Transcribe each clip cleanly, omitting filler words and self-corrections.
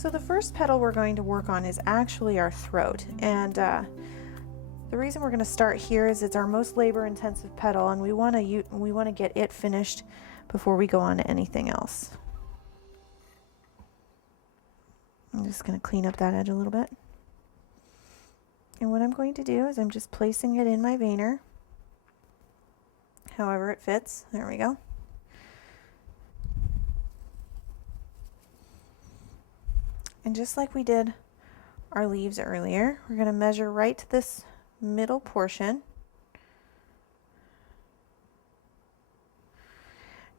So the first petal we're going to work on is actually our throat, and the reason we're going to start here is it's our most labor-intensive petal, and we want to get it finished before we go on to anything else. I'm just going to clean up that edge a little bit. And what I'm going to do is I'm just placing it in my veiner, however it fits. There we go. And just like we did our leaves earlier, we're going to measure right to this middle portion.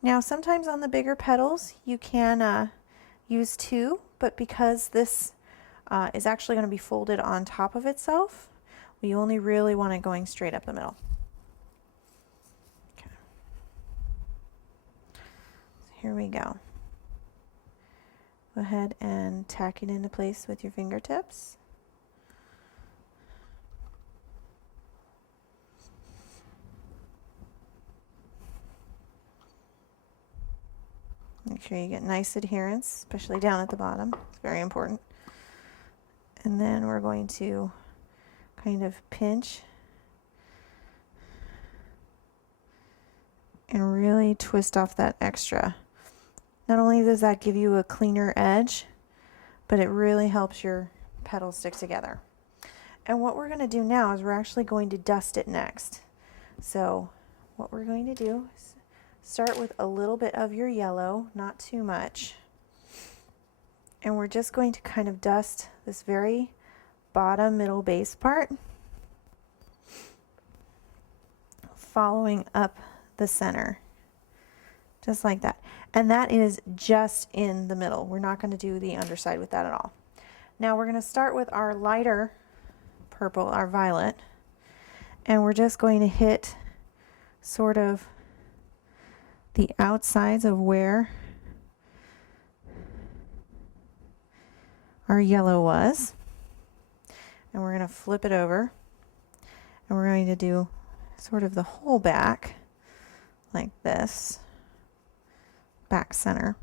Now sometimes on the bigger petals you can use 2, but because this is actually going to be folded on top of itself, we only really want it going straight up the middle. Okay. So here we go. Go ahead and tack it into place with your fingertips. Make sure you get nice adherence, especially down at the bottom. It's very important. And then we're going to kind of pinch and really twist off that extra. Not only does that give you a cleaner edge, but it really helps your petals stick together. And what we're going to do now is we're actually going to dust it next. So what we're going to do is start with a little bit of your yellow, not too much. And we're just going to kind of dust this very bottom middle base part, following up the center. Just like that. And that is just in the middle. We're not going to do the underside with that at all. Now we're going to start with our lighter purple, our violet, and we're just going to hit sort of the outsides of where our yellow was. And we're going to flip it over, and we're going to do sort of the whole back like this. Back center.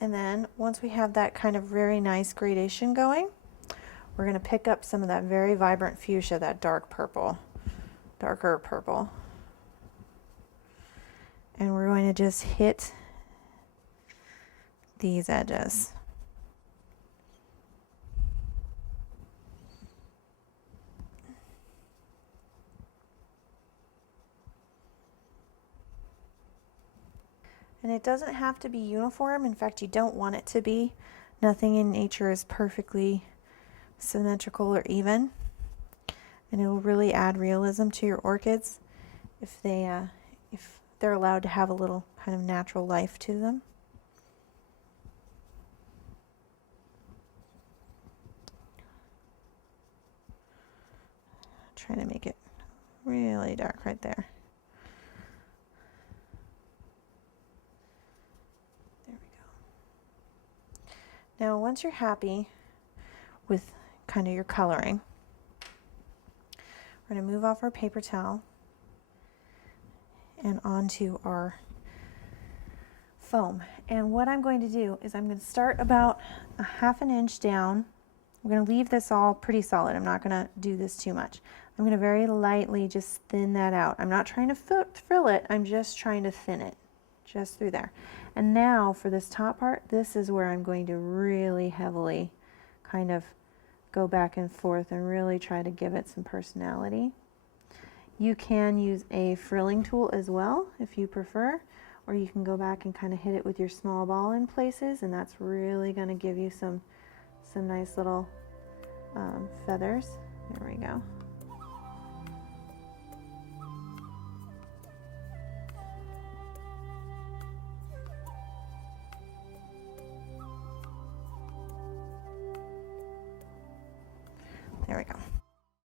And then once we have that kind of very nice gradation going, we're going to pick up some of that very vibrant fuchsia, that dark purple, darker purple. And we're going to just hit these edges. And it doesn't have to be uniform. In fact, you don't want it to be. Nothing in nature is perfectly symmetrical or even. And it will really add realism to your orchids if they're allowed to have a little kind of natural life to them. Try to make it really dark right there. Now, once you're happy with kind of your coloring, we're going to move off our paper towel and onto our foam. And what I'm going to do is I'm going to start about a ½ inch down. I'm going to leave this all pretty solid. I'm not going to do this too much. I'm going to very lightly just thin that out. I'm not trying to frill it, I'm just trying to thin it, just through there. And now for this top part, this is where I'm going to really heavily kind of go back and forth and really try to give it some personality. You can use a frilling tool as well if you prefer, or you can go back and kind of hit it with your small ball in places, and that's really going to give you some nice little feathers. There we go.